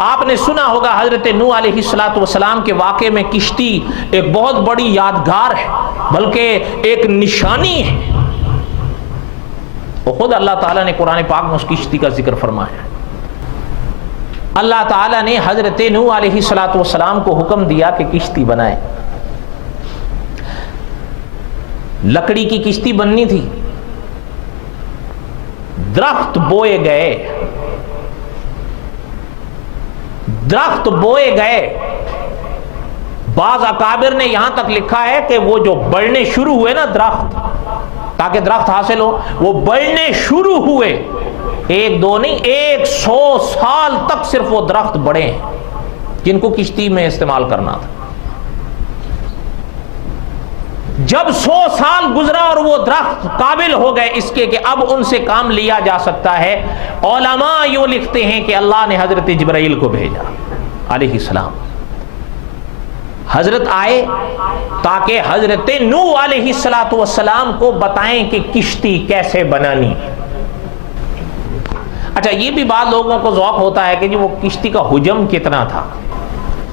آپ نے سنا ہوگا حضرت نوح علیہ السلام کے واقعے میں کشتی ایک بہت بڑی یادگار ہے، بلکہ ایک نشانی ہے، وہ خود اللہ تعالیٰ نے قرآن پاک میں اس کشتی کا ذکر فرمایا۔ اللہ تعالیٰ نے حضرت نوح علیہ السلام کو حکم دیا کہ کشتی بنائے۔ لکڑی کی کشتی بننی تھی، درخت بوئے گئے۔ بعض اکابر نے یہاں تک لکھا ہے کہ وہ جو بڑھنے شروع ہوئے نا درخت، تاکہ درخت حاصل ہو، وہ بڑھنے شروع ہوئے، 1 2 نہیں 100 سال تک صرف وہ درخت بڑھے ہیں جن کو کشتی میں استعمال کرنا تھا۔ جب 100 سال گزرا اور وہ درخت قابل ہو گئے اس کے کہ اب ان سے کام لیا جا سکتا ہے، علماء یوں لکھتے ہیں کہ اللہ نے حضرت جبرائیل کو بھیجا علیہ السلام۔ حضرت آئے تاکہ حضرت نوح علیہ السلام کو بتائیں کہ کشتی کیسے بنانی۔ اچھا، یہ بھی بعض لوگوں کو ذوق ہوتا ہے کہ جی وہ کشتی کا حجم کتنا تھا۔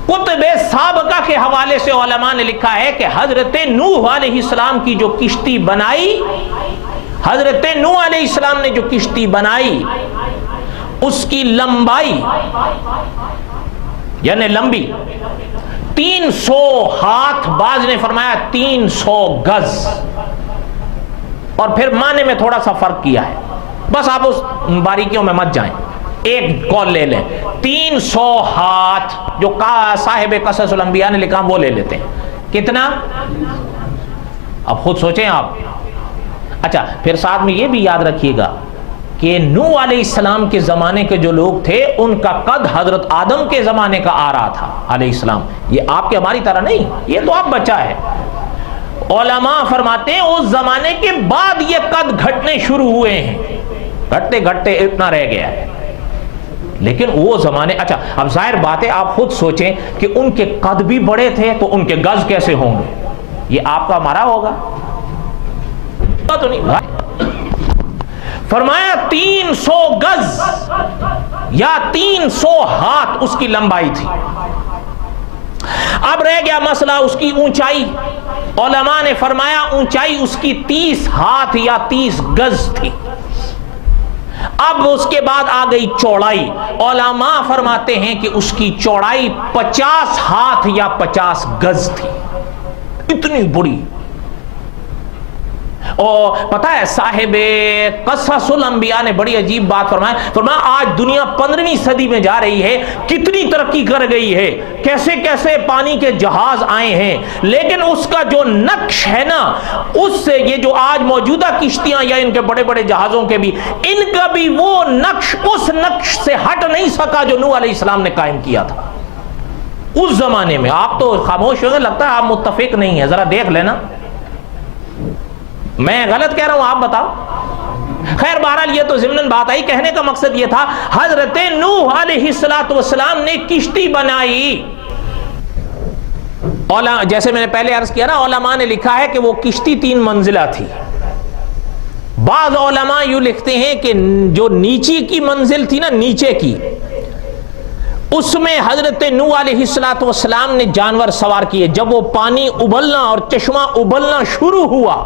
کتب سابقہ کے حوالے سے علماء نے لکھا ہے کہ حضرت نوح علیہ السلام کی جو کشتی بنائی، حضرت نوح علیہ السلام نے جو کشتی بنائی اس کی لمبائی یعنی لمبی 300 ہاتھ، بعض نے فرمایا 300 گز، اور پھر معنی میں تھوڑا سا فرق کیا ہے، بس آپ اس باریکیوں میں مت جائیں، ایک قول لے لیں 300 ہاتھ، جو صاحب قصص الانبیاء نے لکھا وہ لے لیتے ہیں۔ کتنا؟ اب خود سوچیں آپ۔ اچھا، پھر ساتھ میں یہ بھی یاد رکھیے گا کہ نوح علیہ السلام کے زمانے کے جو لوگ تھے ان کا قد حضرت آدم کے زمانے کا آ رہا تھا علیہ السلام، یہ آپ کے ہماری طرح نہیں، یہ تو آپ بچہ ہے۔ علماء فرماتے ہیں اس زمانے کے بعد یہ قد گھٹنے شروع ہوئے ہیں، گھٹتے گھٹتے اتنا رہ گیا ہے، لیکن وہ زمانے۔ اچھا، اب ظاہر بات ہے آپ خود سوچیں کہ ان کے قد بھی بڑے تھے تو ان کے گز کیسے ہوں گے؟ یہ آپ کا ہمارا ہوگا تو نہیں۔ فرمایا 300 گز یا 300 ہاتھ اس کی لمبائی تھی۔ اب رہ گیا مسئلہ اس کی اونچائی۔ علماء نے فرمایا اونچائی اس کی 30 ہاتھ یا 30 گز تھی۔ اب اس کے بعد آ گئی چوڑائی۔ علماء فرماتے ہیں کہ اس کی چوڑائی 50 ہاتھ یا 50 گز تھی، اتنی بڑی۔ اور پتہ ہے صاحب قصص الانبیاء نے بڑی عجیب بات فرمایا آج دنیا 15ویں صدی میں جا رہی ہے، کتنی ترقی کر گئی ہے، کیسے کیسے پانی کے جہاز آئے ہیں، لیکن اس کا جو نقش ہے نا، اس سے یہ جو آج موجودہ کشتیاں یا ان کے بڑے بڑے جہازوں کے بھی، ان کا بھی وہ نقش اس نقش سے ہٹ نہیں سکا جو نوح علیہ السلام نے قائم کیا تھا اس زمانے میں۔ آپ تو خاموش ہو گئے، لگتا ہے آپ متفق نہیں ہیں، ذرا دیکھ لینا، میں غلط کہہ رہا ہوں آپ بتاؤ۔ خیر بہرحال یہ تو ضمن بات آئی، کہنے کا مقصد یہ تھا حضرت نوح علیہ السلام نے کشتی بنائی۔ جیسے میں نے پہلے عرض کیا نا، علماء نے لکھا ہے کہ وہ کشتی 3 منزلہ تھی۔ بعض علماء یوں لکھتے ہیں کہ جو نیچے کی منزل تھی نا، نیچے کی، اس میں حضرت نوح علیہ السلام نے جانور سوار کیے۔ جب وہ پانی ابلنا اور چشمہ ابلنا شروع ہوا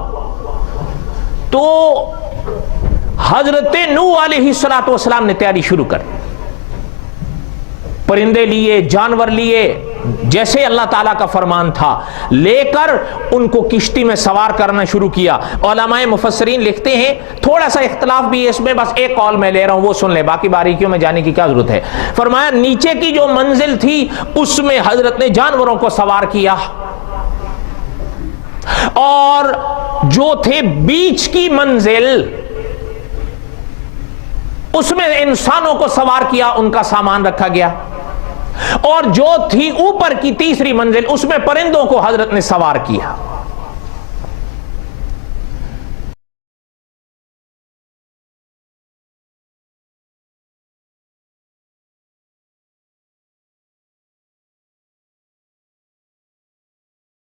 تو حضرت نوح علیہ السلام نے تیاری شروع کر، پرندے لیے، جانور لیے، جیسے اللہ تعالیٰ کا فرمان تھا، لے کر ان کو کشتی میں سوار کرنا شروع کیا۔ علماء مفسرین لکھتے ہیں، تھوڑا سا اختلاف بھی ہے اس میں، بس ایک قول میں لے رہا ہوں وہ سن لیں، باقی باریکیوں میں جانے کی کیا ضرورت ہے۔ فرمایا نیچے کی جو منزل تھی اس میں حضرت نے جانوروں کو سوار کیا، اور جو تھے بیچ کی منزل اس میں انسانوں کو سوار کیا، ان کا سامان رکھا گیا، اور جو تھی اوپر کی تیسری منزل اس میں پرندوں کو حضرت نے سوار کیا۔